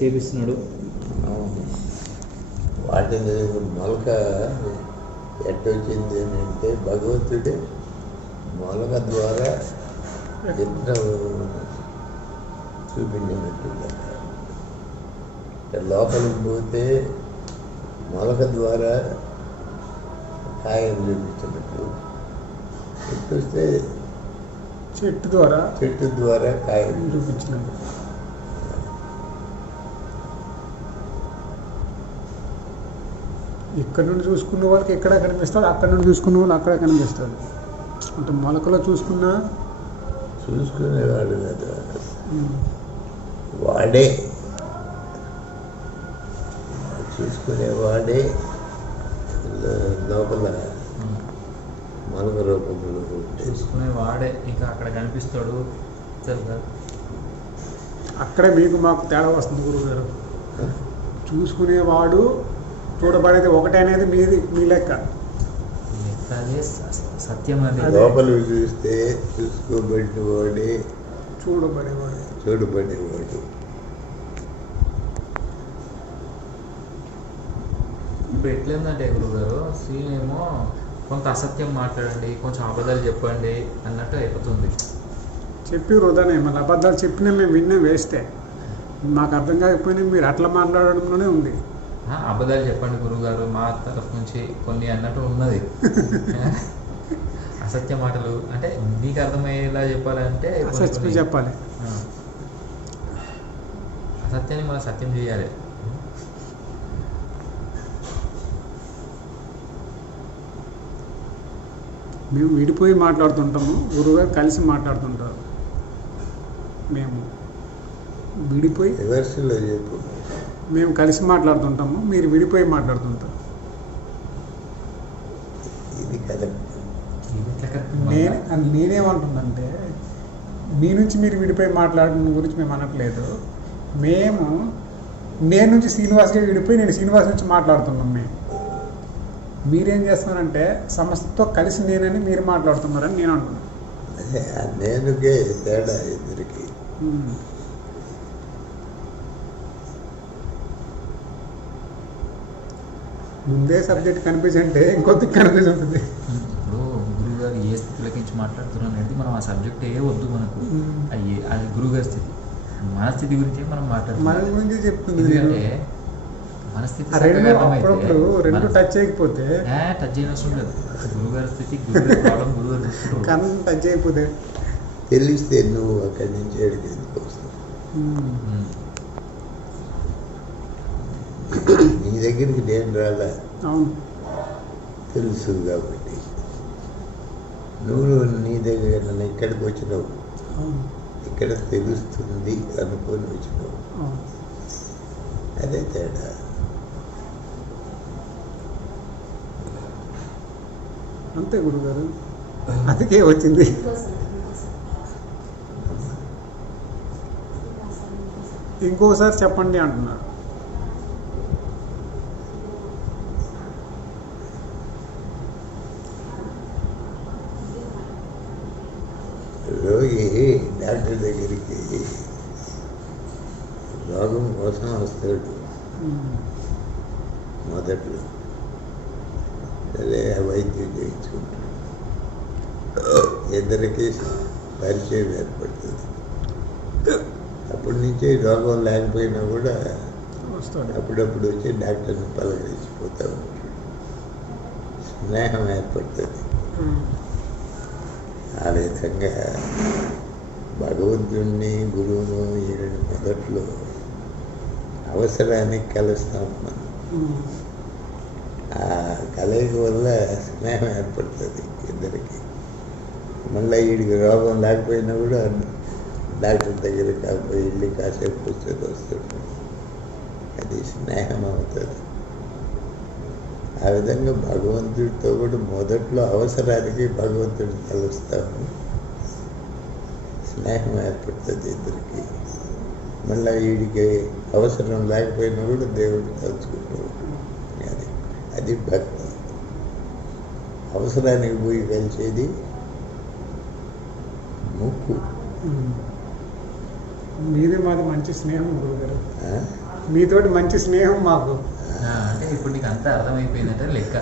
చేపిస్తున్నాడు. వాటిని మొలక ఎట్టొచ్చింది అని అంటే భగవంతుడే మొలక ద్వారా యంత్రం చూపించినట్టు. లోపలికి పోతే మొలక ద్వారా కాయలు చూపించినట్టు, చూస్తే చెట్టు ద్వారా కాయలు చూపించినట్టు. ఇక్కడ నుండి చూసుకున్న వాళ్ళకి ఎక్కడ కనిపిస్తాడు, అక్కడ నుండి చూసుకున్న వాళ్ళు అక్కడ కనిపిస్తాడు. అంటే మొలకలో చూసుకునేవాడు కదా, వాడే చూసుకునేవాడే లోపల మొలక రూపంలో చూసుకునేవాడే ఇంకా అక్కడ కనిపిస్తాడు. అక్కడే మీకు మాకు తేడా వస్తుంది గురువుగారు. చూసుకునేవాడు చూడబడేది ఒకటే అనేది మీ లెక్క. సత్యం అది. లోపల చూస్తే చూసుకోబడినవాడే చూడబడేవాడు. ఇప్పుడు ఎట్లేందంటే గురుగారు, శ్రీనేమో కొంత అసత్యం మాట్లాడండి, కొంచెం అబద్ధాలు చెప్పండి అన్నట్టు అయిపోతుంది. చెప్పి వృధానే, మళ్ళీ అబద్ధాలు చెప్పినా మేము విన్నా వేస్తే. మాకు అర్థం కాకపోయినా మీరు అట్లా మాట్లాడడంలోనే ఉంది. అబద్ధాలు చెప్పండి గురుగారు మా తరఫు నుంచి కొన్ని అన్నట్టు ఉన్నది. అసత్య మాటలు అంటే మీకు అర్థమయ్యేలా చెప్పాలంటే చెప్పాలి. అసత్యాన్ని మనం సత్యం చేయాలి. మేము విడిపోయి మాట్లాడుతుంటాము, గురువుగారు కలిసి మాట్లాడుతుంటారు. మేము విడిపోయి మేము కలిసి మాట్లాడుతుంటాము, మీరు విడిపోయి మాట్లాడుతుంటారు. నేనేమంటుందంటే మీ నుంచి మీరు విడిపోయి మాట్లాడడం గురించి మేము అనట్లేదు. నేను నుంచి శ్రీనివాస్గా విడిపోయి నేను శ్రీనివాస్ నుంచి మాట్లాడుతున్నాం. మీరేం చేస్తున్నారంటే సమస్తతో కలిసి నేనని మీరు మాట్లాడుతున్నారని నేను అంటున్నాను. నేనుకే తేడా ఇద్దరికి. ముందే సబ్జెక్ట్ కనిపించంటే ఇంకొద్ది కన్ఫ్యూజ్ ఉంటుంది. ఇప్పుడు గురువుగారు ఏ స్థితిలోకి నుంచి మాట్లాడుతున్నారు అనేది మనం ఆ సబ్జెక్ట్ వద్దు మనకు. అది గురువుగారి స్థితి. మన స్థితి గురించి మనం మాట్లాడుతున్నాం. మన గురించి చెప్తుంది. ఎందుకంటే మన స్థితి రెండు టచ్ చేయకపోతే టచ్ చేయనవసరం లేదు. గురువుగారి స్థితి గురువుగారి ప్రాబ్లం గురువుగారు చూసుకుంటారు. కానీ టచ్ చేయకపోతే తెలిస్తే నువ్వు అక్కడి నుంచి అడిగేందుకు వస్తావు. నీ దగ్గరికి నేను రాలా, తెలుసు కాబట్టి. నువ్వు నీ దగ్గర నన్ను ఇక్కడికి వచ్చినావు, ఇక్కడ తెలుస్తుంది అనుకొని వచ్చినావు. అదే తేడా. అంతే గురుగారు, అందుకే వచ్చింది. ఇంకోసారి చెప్పండి అంటున్నారు. రోగి డాక్టర్ దగ్గరికి రోగం కోసం వస్తాడు మొదట్లో. సరే వైద్యం చేయించుకుంటాడు, ఇద్దరికి పరిచయం ఏర్పడుతుంది. అప్పటి నుంచి రోగం లేకపోయినా కూడా అప్పుడప్పుడు వచ్చి డాక్టర్ని పలకరించిపోతూ ఉంటాడు. స్నేహం ఏర్పడుతుంది. ఆ విధంగా భగవంతుడిని గురువును ఈయన మొదట్లో అవసరానికి కలుస్తాం మనం. ఆ కలయిక వల్ల స్నేహం ఏర్పడుతుంది ఇద్దరికి. మళ్ళీ వీడికి రోగం లేకపోయినా కూడా డాక్టర్ దగ్గర కాకపోయి వెళ్ళి కాసేపు కూర్చొని వస్తుంది. అది స్నేహం అవుతుంది. ఆ విధంగా భగవంతుడితో కూడా మొదట్లో అవసరానికి భగవంతుడిని కలుస్తాము, స్నేహం ఏర్పడుతుంది ఇద్దరికి. మళ్ళీ వీడికి అవసరం లేకపోయినా కూడా దేవుడిని తలుచుకుంటూ ఉంటుంది. అది భక్తి. అవసరానికి పోయి కలిసేది ముక్కు. మీది మాది మంచి స్నేహం గురుగారు. మీతోటి మంచి స్నేహం మాకు. అంటే ఇప్పుడు నీకు అంతా అర్థమైపోయిందంటే లెక్క.